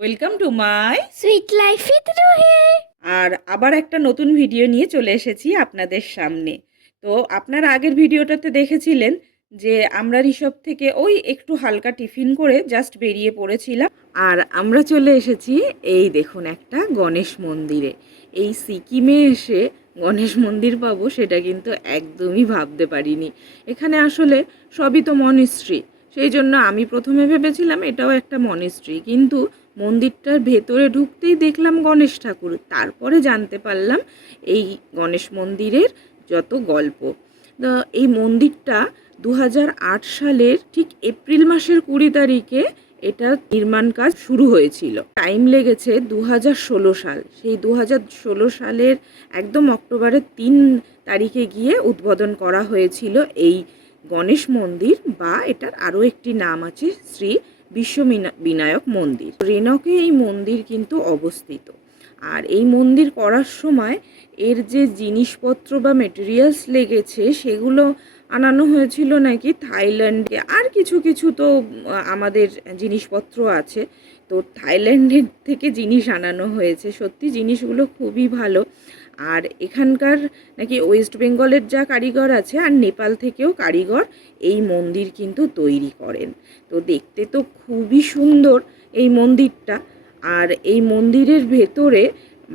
Welcome to my sweet life with Ruhi. আর আবার একটা নতুন ভিডিও নিয়ে চলে এসেছি আপনাদের সামনে। তো আপনারা আগের ভিডিওটাতে দেখেছিলেন যে আমরা ঋষভ থেকে ওই একটু হালকা টিফিন করে জাস্ট বেরিয়ে পড়েছিলাম। আর আমরা চলে এসেছি এই দেখুন একটা গণেশ মন্দিরে। এই সিকিমে এসে গণেশ মন্দির পাবো সেটা কিন্তু একদমই ভাবতে পারিনি। এখানে আসলে সবই তো মনিস্ট্রি, সেই জন্য আমি প্রথমে ভেবেছিলাম এটাও একটা মনিস্ট্রি, কিন্তু মন্দিরটার ভেতরে ঢুকতেই দেখলাম গণেশ ঠাকুর। তারপরে জানতে পারলাম এই গণেশ মন্দিরের যত গল্প। তো এই মন্দিরটা 2008 সালের ঠিক এপ্রিল মাসের 20 তারিখে এটা নির্মাণ কাজ শুরু হয়েছিল। টাইম লেগেছে 2016 সাল। সেই 2016 সালের একদম অক্টোবরের 3 তারিখে গিয়ে উদ্বোধন করা হয়েছিল এই গণেশ মন্দির, বা এটার আরও একটি নাম আছে শ্রী বিশ্ববিনায়ক মন্দির। রেনকে এই মন্দির কিন্তু অবস্থিত। আর এই মন্দির করার সময় এর যে জিনিসপত্র বা মেটেরিয়ালস লেগেছে সেগুলো আনানো হয়েছিল নাকি থাইল্যান্ডে, আর কিছু কিছু তো আমাদের জিনিসপত্র আছে, তো থাইল্যান্ডের থেকে জিনিস আনানো হয়েছে। সত্যি জিনিসগুলো খুবই ভালো। আর এখানকার নাকি ওয়েস্ট বেঙ্গলের যা কারিগর আছে আর নেপাল থেকেও কারিগর এই মন্দির কিন্তু তৈরি করেন। তো দেখতে তো খুবই সুন্দর এই মন্দিরটা। আর এই মন্দিরের ভেতরে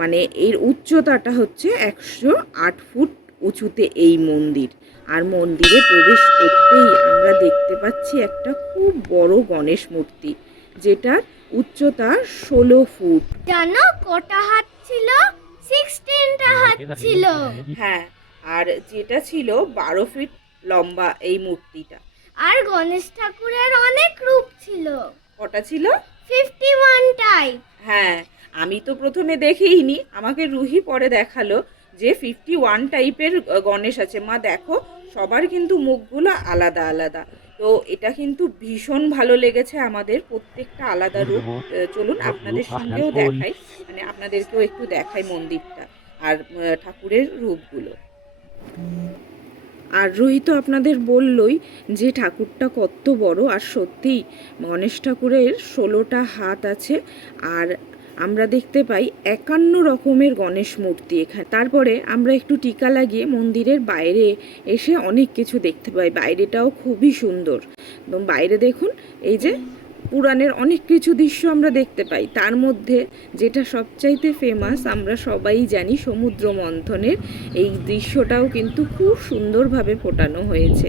মানে এর উচ্চতাটা হচ্ছে 108 ফুট উঁচুতে এই মন্দির। আর মন্দিরে প্রবেশ করতেই আমরা দেখতে পাচ্ছি একটা খুব বড় গণেশ মূর্তি, যেটার উচ্চতা 16 ফুট। জানো কটা হাত ছিল? 16টা হাত ছিল। হ্যাঁ, আর যেটা ছিল 12 ফিট লম্বা এই মূর্তিটা। আর গণেশ ঠাকুরের অনেক রূপ ছিল। কটা ছিল? 51টাই। হ্যাঁ, আমি তো প্রথমে দেখেইনি, আমাকে রুহি পরে দেখালো যে 51 টাইপের গণেশ আছে। মা দেখো, সবার কিন্তু মুখগুলো আলাদা আলাদা। তো এটা কিন্তু ভীষণ ভালো লেগেছে আমাদের, প্রত্যেকটা আলাদা রূপ। চলুন আপনাদের সঙ্গেও দেখাই, মানে আপনাদেরকেও একটু দেখাই মন্দিরটা আর ঠাকুরের রূপগুলো। আর রুহি তো আপনাদের বললই যে ঠাকুরটা কত বড়। আর সত্যিই গণেশ ঠাকুরের 16টা হাত আছে। আর আমরা দেখতে পাই 51 রকমের গণেশ মূর্তি এখানে। তারপরে আমরা একটু টিকা লাগিয়ে মন্দিরের বাইরে এসে অনেক কিছু দেখতে পাই। বাইরেটাও খুবই সুন্দর। তো বাইরে দেখুন, এই যে পুরাণের অনেক কিছু দৃশ্য আমরা দেখতে পাই। তার মধ্যে যেটা সবচাইতে ফেমাস আমরা সবাই জানি, সমুদ্র মন্থনের এই দৃশ্যটাও কিন্তু খুব সুন্দরভাবে ফোটানো হয়েছে।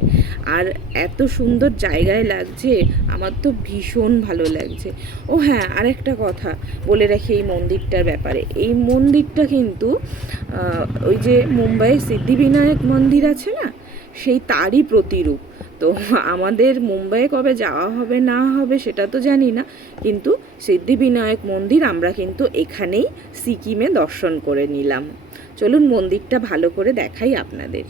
আর এত সুন্দর জায়গায় লাগছে, আমার তো ভীষণ ভালো লাগছে। ও হ্যাঁ, আরেকটা কথা বলে রাখি এই মন্দিরটার ব্যাপারে। এই মন্দিরটা কিন্তু ওই যে মুম্বাইয়ের সিদ্ধিবিনায়ক মন্দির আছে না, সেই তারই প্রতিরূপ। তো আমাদের মুম্বাইয়ে কবে যাওয়া হবে না হবে সেটা তো জানি না, কিন্তু সিদ্ধিবিনায়ক মন্দির আমরা কিন্তু এখানেই সিকিমে দর্শন করে নিলাম। চলুন মন্দিরটা ভালো করে দেখাই আপনাদের।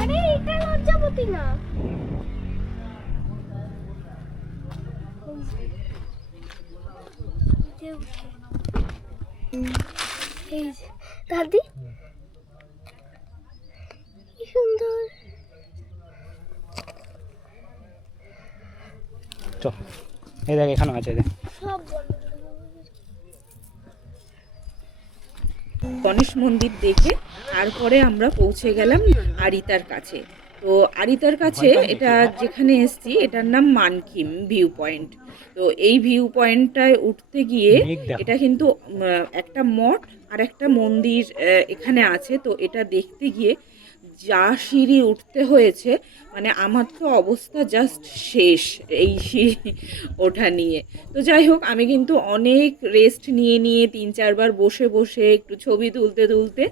আরে এটা লজ্জাবতী না। এই যে, দাদি কি সুন্দর। চল, এই দেখ এখানে আছে। সব গণেশ মন্দির দেখে তারপরে আমরা পৌঁছে গেলাম আরিতার কাছে। তো আরিতার কাছে এটা যেখানে এসছি এটার নাম মানকিম ভিউ পয়েন্ট। তো এই ভিউ পয়েন্টটায় উঠতে গিয়ে এটা কিন্তু একটা মঠ আর একটা মন্দির এখানে আছে। তো এটা দেখতে গিয়ে যা সিঁড়ি উঠতে হয়েছে, মানে আমার তো অবস্থা জাস্ট শেষ এই সিঁড়ি ওঠা নিয়ে। তো যাই হোক, আমি কিন্তু অনেক রেস্ট নিয়ে নিয়ে 3-4 বার বসে বসে একটু ছবি তুলতে তুলতে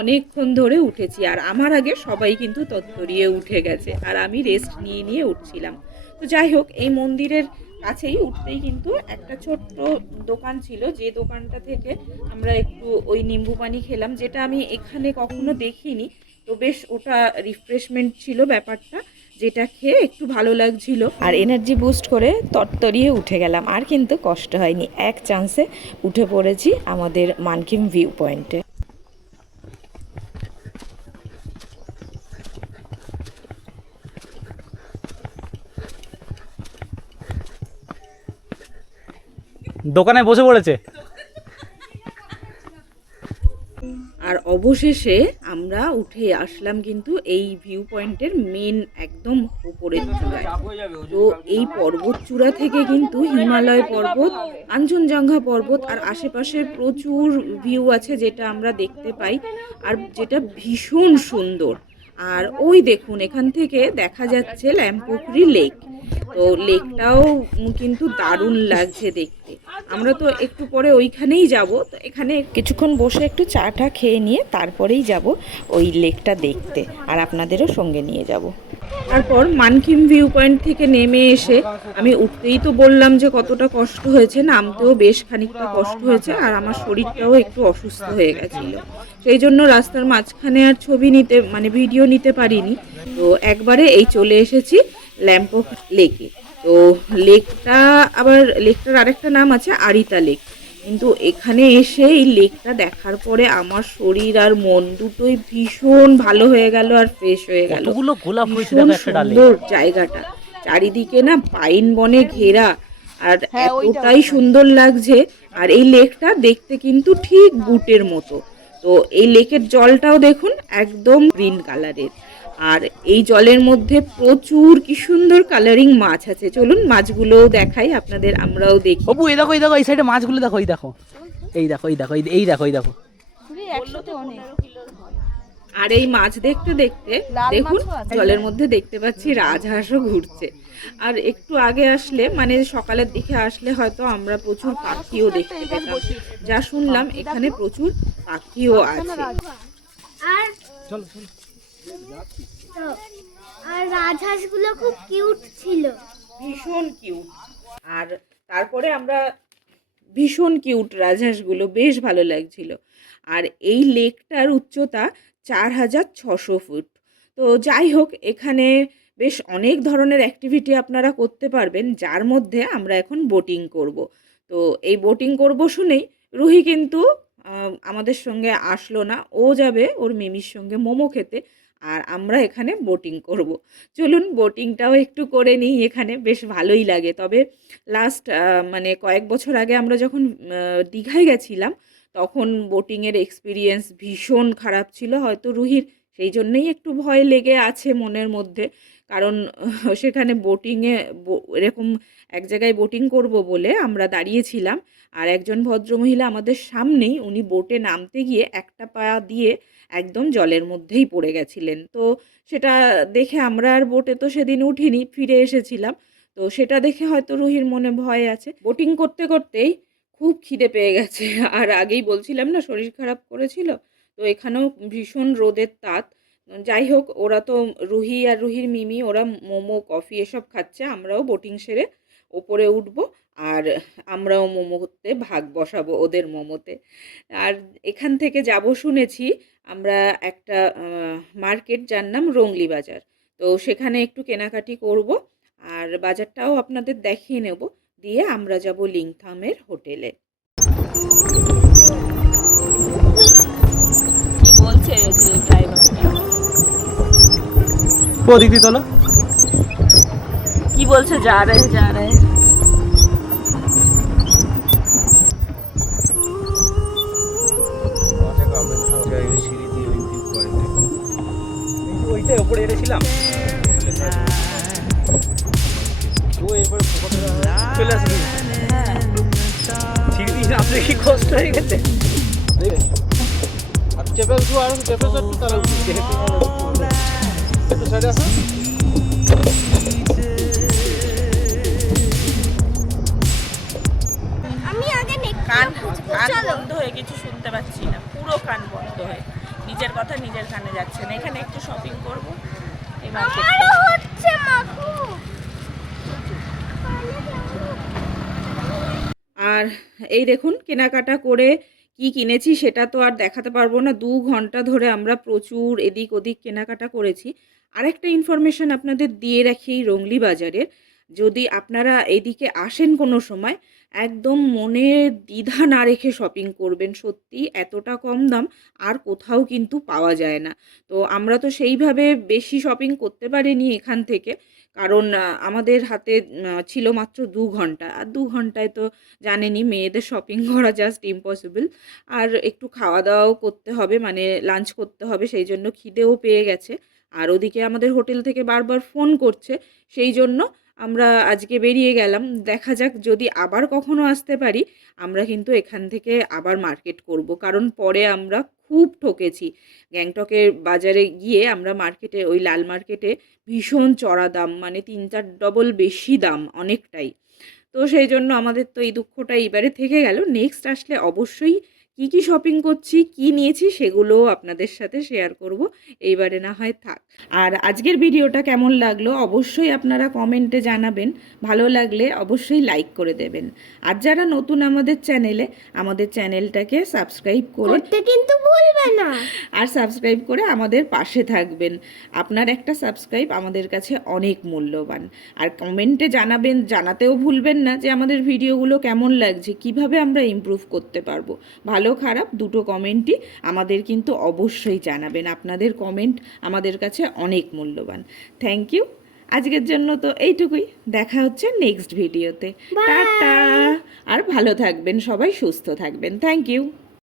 অনেকক্ষণ ধরে উঠেছি। আর আমার আগে সবাই কিন্তু তত্তরিয়ে উঠে গেছে, আর আমি রেস্ট নিয়ে নিয়ে উঠছিলাম। তো যাই হোক, এই মন্দিরের কাছেই উঠতেই কিন্তু একটা ছোট্ট দোকান ছিল, যে দোকানটা থেকে আমরা একটু ওই নিম্বু পানি খেলাম, যেটা আমি এখানে কখনো দেখিনি। তো বেশ ওটা রিফ্রেশমেন্ট ছিল ব্যাপারটা, যেটা খেয়ে একটু ভালো লাগছিল। আর এনার্জি বুস্ট করে তরতরিয়ে উঠে গেলাম, আর কিন্তু কষ্ট হয়নি, এক চান্সে উঠে পড়েছি আমাদের মানকিন ভিউ পয়েন্টে। দোকানে বসে পড়েছে। আর অবশেষে আমরা উঠে আসলাম কিন্তু এই ভিউ পয়েন্টের মেন একদম উপরের চূড়ায়। তো এই পর্বত চূড়া থেকে কিন্তু হিমালয় পর্বত, কাঞ্চনজঙ্ঘা পর্বত আর আশেপাশে প্রচুর ভিউ আছে, যেটা আমরা দেখতে পাই, আর যেটা ভীষণ সুন্দর। আর ওই দেখুন, এখান থেকে দেখা যাচ্ছে ল্যাম্পোখরি লেক। তো লেকটাও কিন্তু দারুণ লাগছে দেখতে। আমরা তো একটু পরে ওইখানেই যাব, তো এখানে কিছুক্ষণ বসে একটু চাটা খেয়ে নিয়ে তারপরেই যাব ওই লেকটা দেখতে, আর আপনাদেরও সঙ্গে নিয়ে যাব। তারপর মানকিন ভিউ পয়েন্ট থেকে নেমে এসে আমি উঠতেই তো বললাম যে কতটা কষ্ট হয়েছে, নামতেও বেশ খানিকটা কষ্ট হয়েছে, আর আমার শরীরটাও একটু অসুস্থ হয়ে গেছিলো। সেই জন্য রাস্তার মাঝখানে আর ছবি নিতে, মানে ভিডিও নিতে পারিনি। তো একবারে এই চলে এসেছি ল্যাম্পোক লেকে। তো লেকটা আবার, লেকটার আরেকটা নাম আছে আরিতা লেক। কিন্তু এখানে এসে এই লেকটা দেখার পরে আমার শরীর আর মন দুটোই ভীষণ ভালো হয়ে গেল আর ফ্রেশ হয়ে গেল। ভীষণ সুন্দর জায়গাটা, চারিদিকে না পাইন বনে ঘেরা, আর এতটাই সুন্দর লাগছে। আর এই লেকটা দেখতে কিন্তু ঠিক বুটের মতো। তো এই লেকের জলটাও দেখুন একদম গ্রিন কালারের, আর এই জলের মধ্যে প্রচুর কি সুন্দর কালারিং মাছ আছে। চলুন মাছগুলোও দেখাই আপনাদের, আমরাও দেখি। বাবু এই দেখো, এই দেখো, এই সাইডে মাছগুলো দেখো, এই দেখো, এই দেখো, এই দেখো, এই দেখো, এই দেখো। আর এই মাছ দেখতে দেখতে দেখুন জলের মধ্যে দেখতে পাচ্ছি রাজহাঁসও ঘুরছে। আর একটু আগে আসলে, মানে সকালের দিকে আসলে হয়তো আমরা প্রচুর পাখিও দেখতে পেতাম। যা শুনলাম এখানে প্রচুর পাখিও আছে। আর আর রাজহাঁসগুলো খুব কিউট ছিল, ভীষণ কিউট। আর তারপরে আমরা ভীষণ কিউট রাজহাঁসগুলো, বেশ ভালো লাগছিল। আর এই লেকটার উচ্চতা 4600 ফুট। তো যাই হোক, এখানে বেশ অনেক ধরনের অ্যাক্টিভিটি আপনারা করতে পারবেন, যার মধ্যে আমরা এখন বোটিং করব। তো এই বোটিং করব শুনেই রুহি কিন্তু আমাদের সঙ্গে আসলো না, ও যাবে ওর মিমির সঙ্গে মোমো খেতে, আর আমরা এখানে বোটিং করব। চলুন বোটিংটাও একটু করে নিই, এখানে বেশ ভালোই লাগে। তবে লাস্ট মানে কয়েক বছর আগে আমরা যখন দীঘায় গেছিলাম, তখন বোটিংয়ের এক্সপিরিয়েন্স ভীষণ খারাপ ছিল। হয়তো রুহির সেই জন্যেই একটু ভয় লেগে আছে মনের মধ্যে, কারণ সেখানে বোটিংয়ে এরকম এক জায়গায় বোটিং করব বলে আমরা দাঁড়িয়েছিলাম, আর একজন ভদ্রমহিলা আমাদের সামনেই, উনি বোটে নামতে গিয়ে একটা পা দিয়ে একদম জলের মধ্যেই পড়ে গেছিলেন। তো সেটা দেখে আমরা আর বোটে তো সেদিন উঠিনি, ফিরে এসেছিলাম। তো সেটা দেখে হয়তো রুহির মনে ভয় আছে। বোটিং করতে করতেই খুব খিদে পেয়ে গেছে, আর আগেই বলছিলাম না শরীর খারাপ করেছিল। তো এখানেও ভীষণ রোদের তাত। যাই হোক, ওরা তো রুহি আর রুহির মিমি ওরা মোমো কফি এসব খাচ্ছে, আমরাও বোটিং সেরে ওপরে উঠবো, আর আমরাও মোমোতে ভাগ বসাবো ওদের মোমোতে। আর এখান থেকে যাব শুনেছি আমরা একটা মার্কেট, যার নাম রংলি বাজার। তো সেখানে একটু কেনাকাটি করব, আর বাজারটাও আপনাদের দেখিয়ে নেব, দিয়ে আমরা যাব লিংথামের হোটেলে। কি বলছে ড্রাইভারটা? ওদিক দিয়ে তোলো। কি বলছে? যা রে যা রে। ওইটাই উপরে এনেছিলাম, চলে আসবে। ঠিক আছে, আপনার কি কষ্ট হয়ে গেছে? চেপে আর চেপে তারা আমি আগে কান কান চলো বন্ধ হয়ে কিছু শুনতে পাচ্ছি না, পুরো কান বন্ধ হয়ে নিজের কথা নিজের কানে যাচ্ছে না। এখানে একটু শপিং করবো এই মার্কেটে। আমারও হচ্ছে মাখু। আর এই দেখুন কেনাকাটা করে কি কিনেছি সেটা তো আর দেখাতে পারবো না, 2 ঘন্টা ধরে আমরা প্রচুর এদিক ওদিক কেনাকাটা করেছি। আরেকটা ইনফরমেশন আপনাদের দিয়ে রাখি এই রংলি বাজারের, যদি আপনারা এদিকে আসেন কোনো সময় একদম মনে দ্বিধা না রেখে শপিং করবেন, সত্যি এতটা কম দাম আর কোথাও কিন্তু পাওয়া যায় না। তো আমরা তো সেইভাবে বেশি শপিং করতে পারিনি এখান থেকে, কারণ আমাদের হাতে ছিল মাত্র 2 ঘন্টা, আর 2 ঘন্টায় তো জানেনই মেয়েদের শপিং করা জাস্ট ইম্পসিবল। আর একটু খাওয়া দাওয়াও করতে হবে, মানে লাঞ্চ করতে হবে, সেই জন্য খিদেও পেয়ে গেছে। আর ওদিকে আমাদের হোটেল থেকে বারবার ফোন করছে, সেই জন্য আমরা আজকে বেরিয়ে গেলাম। দেখা যাক যদি আবার কখনো আসতে পারি, আমরা কিন্তু এখান থেকে আবার মার্কেট করব, কারণ পরে আমরা খুব ঠকেছি। গ্যাংটকের বাজারে গিয়ে আমরা মার্কেটে ওই লাল মার্কেটে ভীষণ চড়া দাম, মানে 3-4 ডবল বেশি দাম অনেকটাই। তো সেই জন্য আমাদের তো এই দুঃখটা এইবারে থেকে গেল। নেক্সট আসলে অবশ্যই কি কি শপিং করছি, কি নিয়েছি সেগুলোও আপনাদের সাথে শেয়ার করব। এইবারে না হয় থাক। আর আজকের ভিডিওটা কেমন লাগলো অবশ্যই আপনারা কমেন্টে জানাবেন। ভালো লাগলে অবশ্যই লাইক করে দেবেন। আর যারা নতুন আমাদের চ্যানেলটাকে সাবস্ক্রাইব করে করতে কিন্তু ভুলবে না। আর সাবস্ক্রাইব করে আমাদের পাশে থাকবেন। আপনার একটা সাবস্ক্রাইব আমাদের কাছে অনেক মূল্যবান। আর কমেন্টে জানাবেন, জানাতেও ভুলবেন না যে আমাদের ভিডিওগুলো কেমন লাগছে, কিভাবে আমরা ইমপ্রুভ করতে পারবো। ভালো খারাপ দুটো কমেন্টই আমাদের কিন্তু অবশ্যই জানাবেন। আপনাদের কমেন্ট আমাদের কাছে অনেক মূল্যবান। Thank you. আজকের জন্য তো এইটুকুই, দেখা হচ্ছে নেক্সট ভিডিওতে। টাটা। আর ভালো থাকবেন সবাই, সুস্থ থাকবেন। Thank you.